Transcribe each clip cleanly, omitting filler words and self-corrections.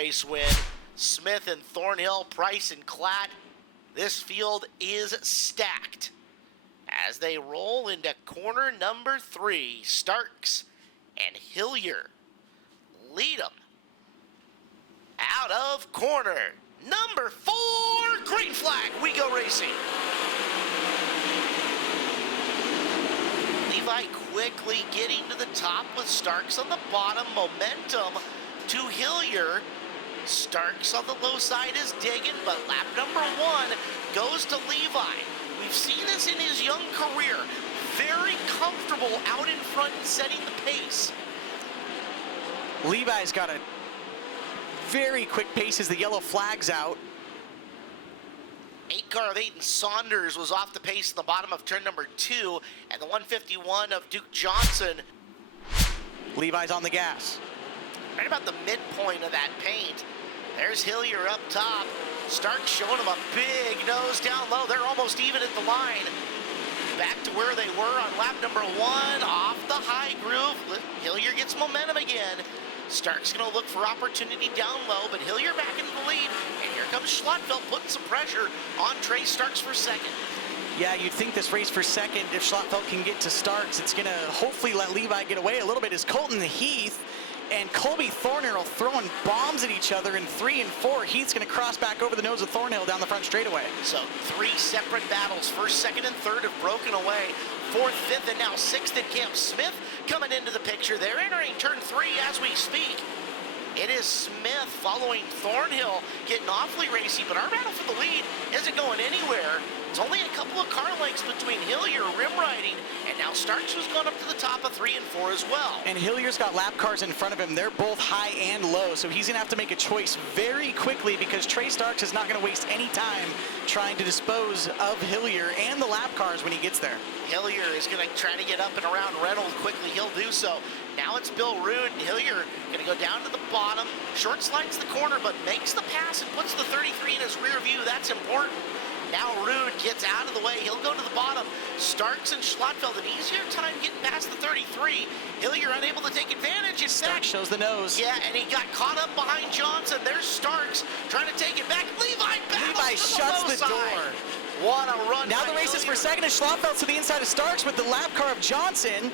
race win. Smith and Thornhill, Price and Klatt. This field is stacked as they roll into corner number 3. Starks and Hillier lead them out of corner number 4. Green flag, we go racing. Levi quickly getting to the top with Starks on the bottom. Momentum to Hillier. Starks on the low side is digging, but lap number 1 goes to Levi. We've seen this in his young career. Very comfortable out in front and setting the pace. Levi's got a very quick pace as the yellow flag's out. 8 car of Aiden Saunders was off the pace in the bottom of turn number 2, and the 151 of Duke Johnson. Levi's on the gas. Right about the midpoint of that paint. There's Hillier up top. Stark showing him a big nose down low. They're almost even at the line. Back to where they were on lap number 1, off the high groove. Hillier gets momentum again. Stark's going to look for opportunity down low, but Hillier back into the lead. And here comes Schlotfeld putting some pressure on Trey Starks for second. Yeah, you'd think this race for second, if Schlotfeld can get to Starks, it's going to hopefully let Levi get away a little bit, as Colton Heath and Colby Thornhill throwing bombs at each other in 3 and 4. Heath's going to cross back over the nose of Thornhill down the front straightaway. So 3 separate battles. First, second, and third have broken away. 4th, 5th, and now 6th in Cam Smith coming into the picture. They're entering turn 3 as we speak. It is Smith following Thornhill, getting awfully racy, but our battle for the lead isn't going anywhere. It's only a couple of car lengths between Hillier, rim riding, and now Starks has gone up to the top of 3 and 4 as well. And Hillier's got lap cars in front of him. They're both high and low, so he's going to have to make a choice very quickly, because Trey Starks is not going to waste any time trying to dispose of Hillier and the lap cars when he gets there. Hillier is going to try to get up and around Reynolds quickly. He'll do so. Now it's Bill Rude, and Hillier going to go down to the bottom. Short slides the corner, but makes the pass and puts the 33 in his rear view. That's important. Now Rude gets out of the way. He'll go to the bottom. Starks and Schlotfeld an easier time getting past the 33. Hillier unable to take advantage. Starks shows the nose. Yeah, and he got caught up behind Johnson. There's Starks trying to take it back. Levi shuts the door. What a run. Now the race is for second as Schlotfeld's to the inside of Starks with the lap car of Johnson.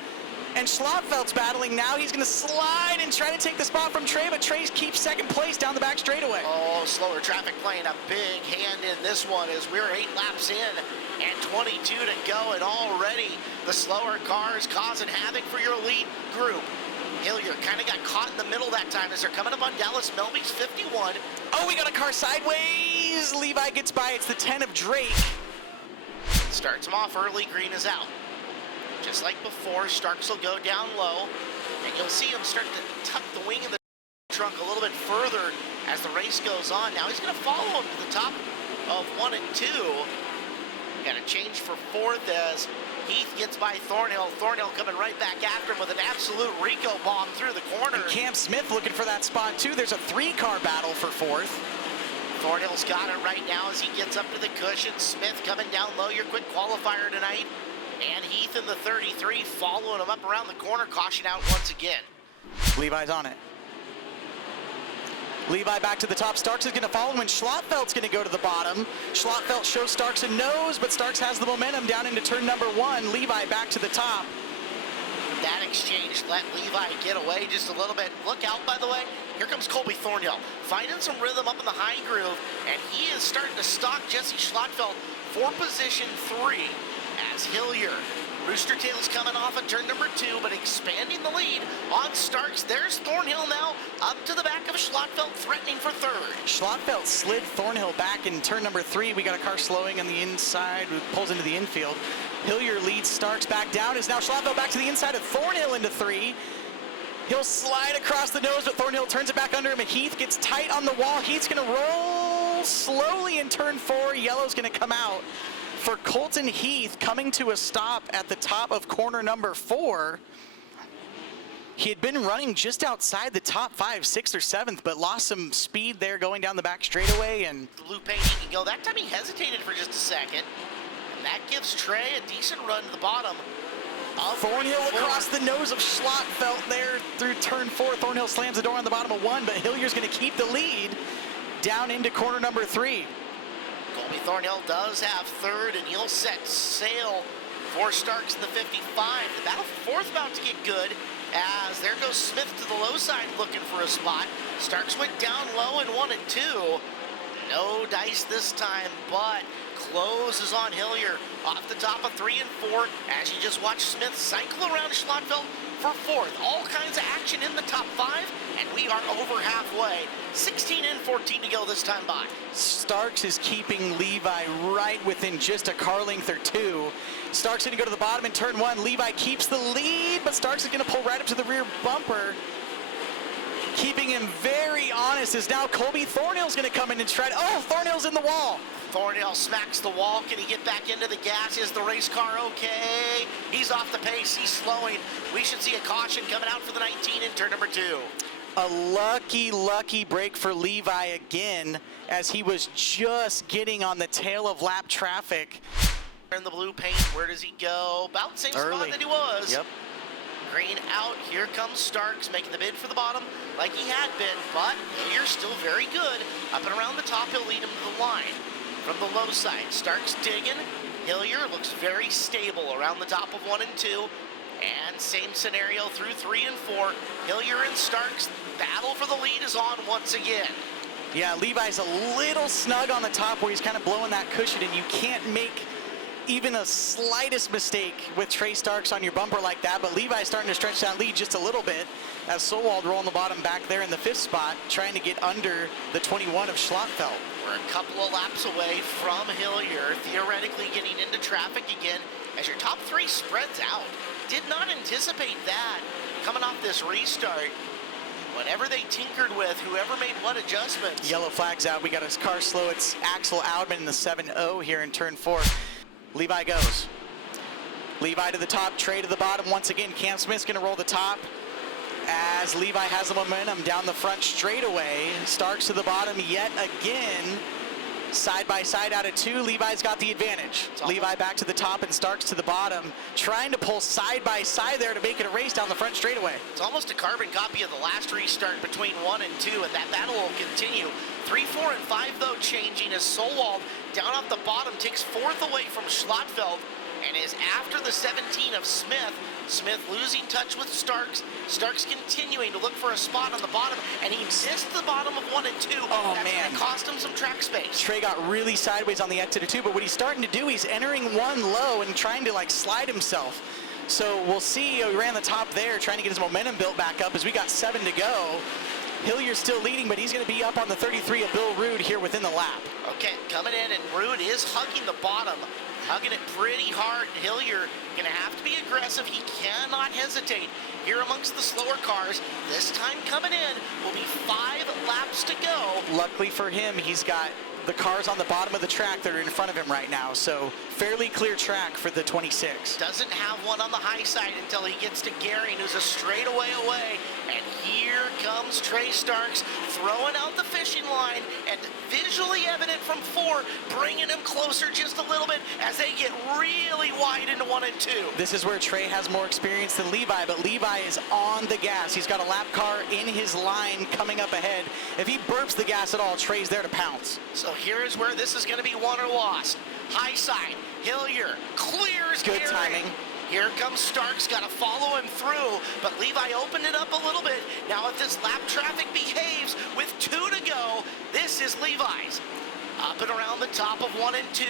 And Schlotfeld's battling now. He's going to slide and try to take the spot from Trey, but Trey keeps second place down the back straightaway. Oh, slower traffic playing a big hand in this one as we're 8 laps in and 22 to go, and already the slower cars causing havoc for your lead group. Hillier kind of got caught in the middle that time as they're coming up on Dallas Melby's 51. Oh, we got a car sideways. Levi gets by. It's the 10 of Drake. Starts him off early. Green is out. Just like before, Starks will go down low, and you'll see him start to tuck the wing of the trunk a little bit further as the race goes on. Now he's going to follow him to the top of 1 and 2. Got a change for 4th as Heath gets by Thornhill. Thornhill coming right back after him with an absolute Rico bomb through the corner. And Cam Smith looking for that spot too. There's a 3-car battle for 4th. Thornhill's got it right now as he gets up to the cushion. Smith coming down low, your quick qualifier tonight. And Heath in the 33 following him up around the corner. Caution out once again. Levi's on it. Levi back to the top. Starks is going to follow him, and Schlotfeld's going to go to the bottom. Schlotfeld shows Starks a nose, but Starks has the momentum down into turn number 1. Levi back to the top. That exchange let Levi get away just a little bit. Look out, by the way. Here comes Colby Thornhill, finding some rhythm up in the high groove, and he is starting to stalk Jesse Schlotfeld for position 3. As Hillier, Rooster Tail's coming off of turn number 2, but expanding the lead on Starks. There's Thornhill now up to the back of Schlotfeld, threatening for 3rd. Schlotfeld slid Thornhill back in turn number 3. We got a car slowing on the inside, pulls into the infield. Hillier leads Starks back down. Is now Schlotfeld back to the inside of Thornhill into 3. He'll slide across the nose, but Thornhill turns it back under him, and Heath gets tight on the wall. Heath's going to roll slowly in turn 4. Yellow's going to come out for Colton Heath, coming to a stop at the top of corner number 4. He had been running just outside the top 5, 6th or 7th, but lost some speed there going down the back straightaway. And Lupe, he can go. That time he hesitated for just a second. And that gives Trey a decent run to the bottom. Thornhill across the nose of Schlottfeld there through turn 4. Thornhill slams the door on the bottom of 1, but Hillier's going to keep the lead down into corner number 3. Colby Thornhill does have third, and he'll set sail for Starks in the 55. The battle for fourth about to get good, as there goes Smith to the low side looking for a spot. Starks went down low in 1 and 2. No dice this time, but closes on Hillier off the top of 3 and 4, as you just watch Smith cycle around Schlottfeld for fourth. All kinds of action in the top 5, and we are over halfway. 16 and 14 to go this time by. Starks is keeping Levi right within just a car length or 2. Starks going to go to the bottom in turn 1. Levi keeps the lead, but Starks is going to pull right up to the rear bumper. Keeping him very honest is now Colby Thornhill's going to come in and try to, oh, Thornhill's in the wall. Thornhill smacks the wall. Can he get back into the gas? Is the race car okay? He's off the pace. He's slowing. We should see a caution coming out for the 19 in turn number 2. A lucky break for Levi again, as he was just getting on the tail of lap traffic. In the blue paint, where does he go? About the same spot that he was. Yep. Green out. Here comes Starks making the bid for the bottom like he had been, but Hillier's still very good. Up and around the top, he'll lead him to the line. From the low side, Starks digging. Hillier looks very stable around the top of 1 and 2. And same scenario through 3 and 4. Hillier and Starks, battle for the lead is on once again. Yeah, Levi's a little snug on the top where he's kind of blowing that cushion, and you can't make even a slightest mistake with Trey Starks on your bumper like that, but Levi's starting to stretch that lead just a little bit as Solwald rolling the bottom back there in the 5th spot, trying to get under the 21 of Schlottfeld. We're a couple of laps away from Hillier, theoretically getting into traffic again as your top 3 spreads out. Did not anticipate that coming off this restart. Whatever they tinkered with, whoever made what adjustments. Yellow flag's out. We got his car slow. It's Axel Audman in the 7-0 here in turn 4. Levi goes. Levi to the top, Trey to the bottom. Once again, Cam Smith's going to roll the top as Levi has the momentum down the front straightaway. Starks to the bottom yet again. Side by side out of 2, Levi's got the advantage. Levi back to the top and Starks to the bottom, trying to pull side by side there to make it a race down the front straightaway. It's almost a carbon copy of the last restart between 1 and 2, and that battle will continue. 3, 4, and 5, though, changing as Solwald down off the bottom takes 4th away from Schlottfeld and is after the 17 of Smith. Smith losing touch with Starks. Starks continuing to look for a spot on the bottom, and he missed the bottom of 1 and 2. Oh, That's man. gonna cost him some track space. Trey got really sideways on the exit of 2, but what he's starting to do, he's entering 1 low and trying to like slide himself. So we'll see. He ran the top there, trying to get his momentum built back up as we got 7 to go. Hillier's still leading, but he's going to be up on the 33 of Bill Rude here within the lap. Okay, coming in, and Rude is hugging the bottom, hugging it pretty hard. Hillier gonna have to be aggressive. He cannot hesitate here amongst the slower cars. This time coming in will be 5 laps to go. Luckily for him, he's got the cars on the bottom of the track that are in front of him right now, so fairly clear track for the 26. Doesn't have one on the high side until he gets to Gehring, who's a straightaway away. And here comes Trey Starks throwing out the fishing line, and visually evident from 4, bringing him closer just a little bit as they get really wide into 1 and 2. This is where Trey has more experience than Levi, but Levi is on the gas. He's got a lap car in his line coming up ahead. If he burps the gas at all, Trey's there to pounce. So here is where this is going to be won or lost. High side, Hillier clears Good Gehring. timing. Here comes Starks, got to follow him through, but Levi opened it up a little bit. Now if this lap traffic behaves with 2 to go, this is Levi's. Up and around the top of 1 and 2,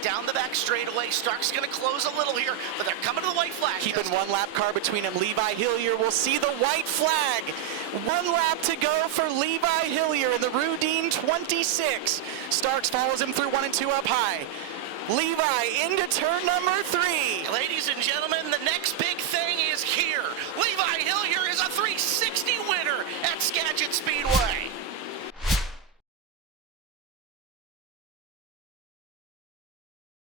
down the back straightaway. Stark's going to close a little here, but they're coming to the white flag. Keeping 1 lap car between him. Levi Hillier will see the white flag. 1 lap to go for Levi Hillier in the Rudine 26. Starks follows him through 1 and 2 up high. Levi into turn number 3. Ladies and gentlemen, the next big thing is here.